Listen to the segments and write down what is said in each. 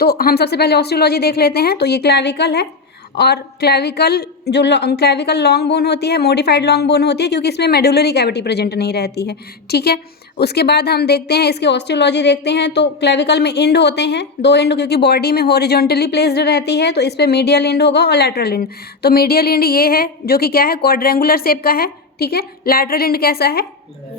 तो हम सबसे पहले ऑस्टियोलॉजी देख लेते हैं। तो ये क्लैविकल है, और क्लैविकल जो क्लैविकल लॉन्ग बोन होती है, मॉडिफाइड लॉन्ग बोन होती है, क्योंकि इसमें मेडुलरी कैविटी प्रेजेंट नहीं रहती है, ठीक है। उसके बाद हम देखते हैं इसके ऑस्टियोलॉजी देखते हैं। तो क्लैविकल में इंड होते हैं, 2 इंड, क्योंकि बॉडी में हॉरिजॉन्टली प्लेस्ड रहती है, तो इस पर मीडियल इंड होगा और लैटरल इंड। तो मीडियल इंड ये है जो कि क्या है, क्वाड्रेंगुलर शेप का है, ठीक है। लैटरल इंड कैसा है,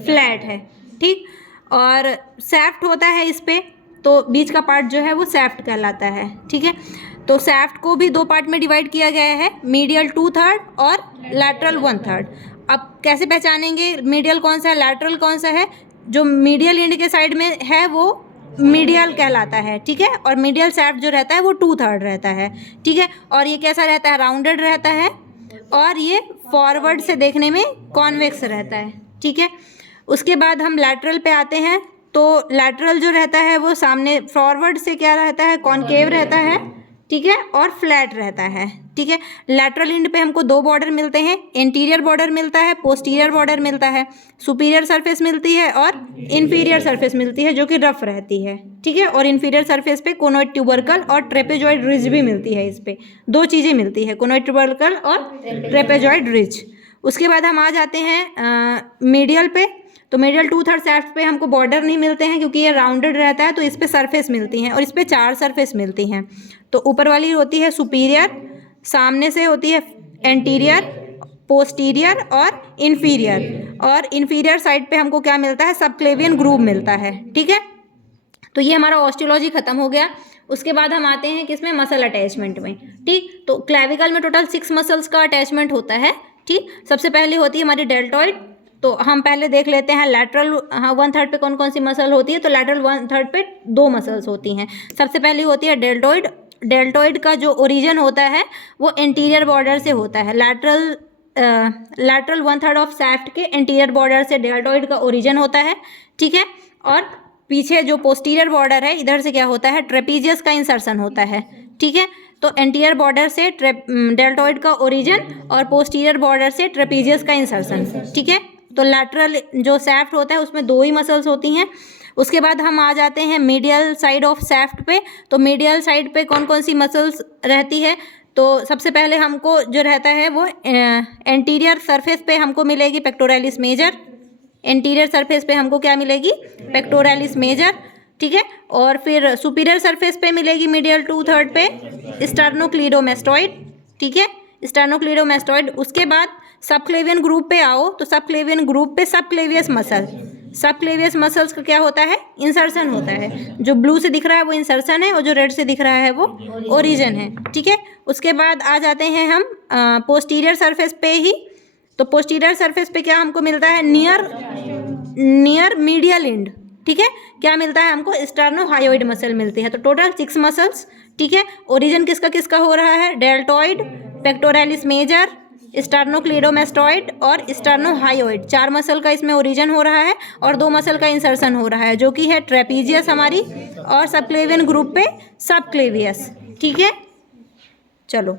फ्लैट है, ठीक। और सैफ्ट होता है इस पर, तो बीच का पार्ट जो है वो सैफ्ट कहलाता है, ठीक है। तो सैफ्ट को भी 2 पार्ट में डिवाइड किया गया है, मीडियल 2/3 और लैटरल 1/3। अब कैसे पहचानेंगे मीडियल कौन सा है, लैटरल कौन सा है? जो मीडियल इंड के साइड में है वो मीडियल कहलाता है, ठीक है। और मीडियल सैफ्ट जो रहता है वो 2/3 रहता है, ठीक है। और ये कैसा रहता है, राउंडेड रहता है, और ये फॉरवर्ड से देखने में कॉन्वेक्स रहता है, ठीक है। उसके बाद हम लैटरल पे आते हैं। तो लैटरल जो रहता है वो सामने फॉरवर्ड से क्या रहता है, कॉनकेव रहता है, ठीक है, और फ्लैट रहता है, ठीक है। लैटरल इंड पे हमको 2 बॉर्डर मिलते हैं, इंटीरियर बॉर्डर मिलता है, पोस्टीरियर बॉर्डर मिलता है, सुपीरियर सरफेस मिलती है और इन्फीरियर सरफेस मिलती है जो कि रफ रहती है, ठीक है। और इन्फीरियर सरफेस पे कोनोइड ट्यूबरकल और ट्रेपेजॉइड रिज भी मिलती है, इस पे 2 चीज़ें मिलती है, कोनोइड ट्यूबरकल और ट्रेपेजॉइड रिज। उसके बाद हम आ जाते हैं मीडियल पे। तो मीडियल 2/3 सैफ्ट पे हमको बॉर्डर नहीं मिलते हैं, क्योंकि ये राउंडेड रहता है, तो इस पे सरफेस मिलती हैं, और इस पे 4 सरफेस मिलती हैं। तो ऊपर वाली होती है सुपीरियर, सामने से होती है एंटीरियर, पोस्टीरियर और इन्फीरियर, और इन्फीरियर साइड पे हमको क्या मिलता है, सबक्लेवियन ग्रूव मिलता है, ठीक है। तो ये हमारा ऑस्टियोलॉजी खत्म हो गया। उसके बाद हम आते हैं किसमें, मसल अटैचमेंट में, ठीक। तो क्लैविकल में टोटल 6 मसल्स का अटैचमेंट होता है, ठीक। सबसे पहले होती है हमारी डेल्टॉइड। तो हम पहले देख लेते हैं लैटरल 1/3 पे कौन कौन सी मसल होती है। तो लैटरल 1/3 पे 2 मसल्स होती हैं। सबसे पहली होती है डेल्टॉइड। डेल्टॉइड का जो ओरिजिन होता है वो एंटीरियर बॉर्डर से होता है। लैटरल 1/3 ऑफ सैफ्ट के एंटीरियर बॉर्डर से डेल्टॉइड का ओरिजिन होता है, ठीक है। और पीछे जो पोस्टीरियर बॉर्डर है, इधर से क्या होता है, ट्रेपीजियस का इंसर्शन होता है, ठीक है। तो एंटीरियर बॉर्डर से डेल्टॉइड का ओरिजिन और पोस्टीरियर बॉर्डर से ट्रेपीजियस का इंसर्शन, ठीक है। तो लैटरल जो सैफ्ट होता है उसमें 2 ही मसल्स होती हैं। उसके बाद हम आ जाते हैं मीडियल साइड ऑफ सैफ्ट पे। तो मीडियल साइड पे कौन कौन सी मसल्स रहती है। तो सबसे पहले हमको जो रहता है वो एंटीरियर सरफेस पे हमको मिलेगी पेक्टोरैलिस मेजर। एंटीरियर सरफेस पे हमको क्या मिलेगी, पेक्टोरैलिस मेजर, ठीक है। और फिर सुपीरियर सरफेस पे मिलेगी मीडियल 2/3 पे स्टर्नोक्लीडोमेस्टॉइड, ठीक है, स्टर्नोक्लीडोमेस्टॉइड। उसके बाद सबक्लेवियन ग्रुप पे आओ। तो सबक्लेवियन ग्रुप पे सबक्लेवियस मसल, सबक्लेवियस मसल्स का क्या होता है, इंसर्शन होता है। जो ब्लू से दिख रहा है वो इंसर्शन है, और जो रेड से दिख रहा है वो ओरिजिन है, ठीक है। उसके बाद आ जाते हैं हम पोस्टीरियर सरफेस पे ही। तो पोस्टीरियर सरफेस पे क्या हमको मिलता है, नियर मीडियल इंड, ठीक है। क्या मिलता है हमको, स्टर्नोहायोइड मसल मिलती है। तो टोटल 6 मसल्स, ठीक है। ओरिजिन किसका किसका हो रहा है, डेल्टॉइड, पेक्टोरैलिस मेजर, स्टर्नोक्लीडोमेस्टॉइड और स्टर्नोहायोइड। 4 मसल का इसमें ओरिजिन हो रहा है, और 2 मसल का इंसर्शन हो रहा है, जो कि है ट्रेपीजियस हमारी, और सबक्लेवियन ग्रुप पे सबक्लेवियस, ठीक है। चलो।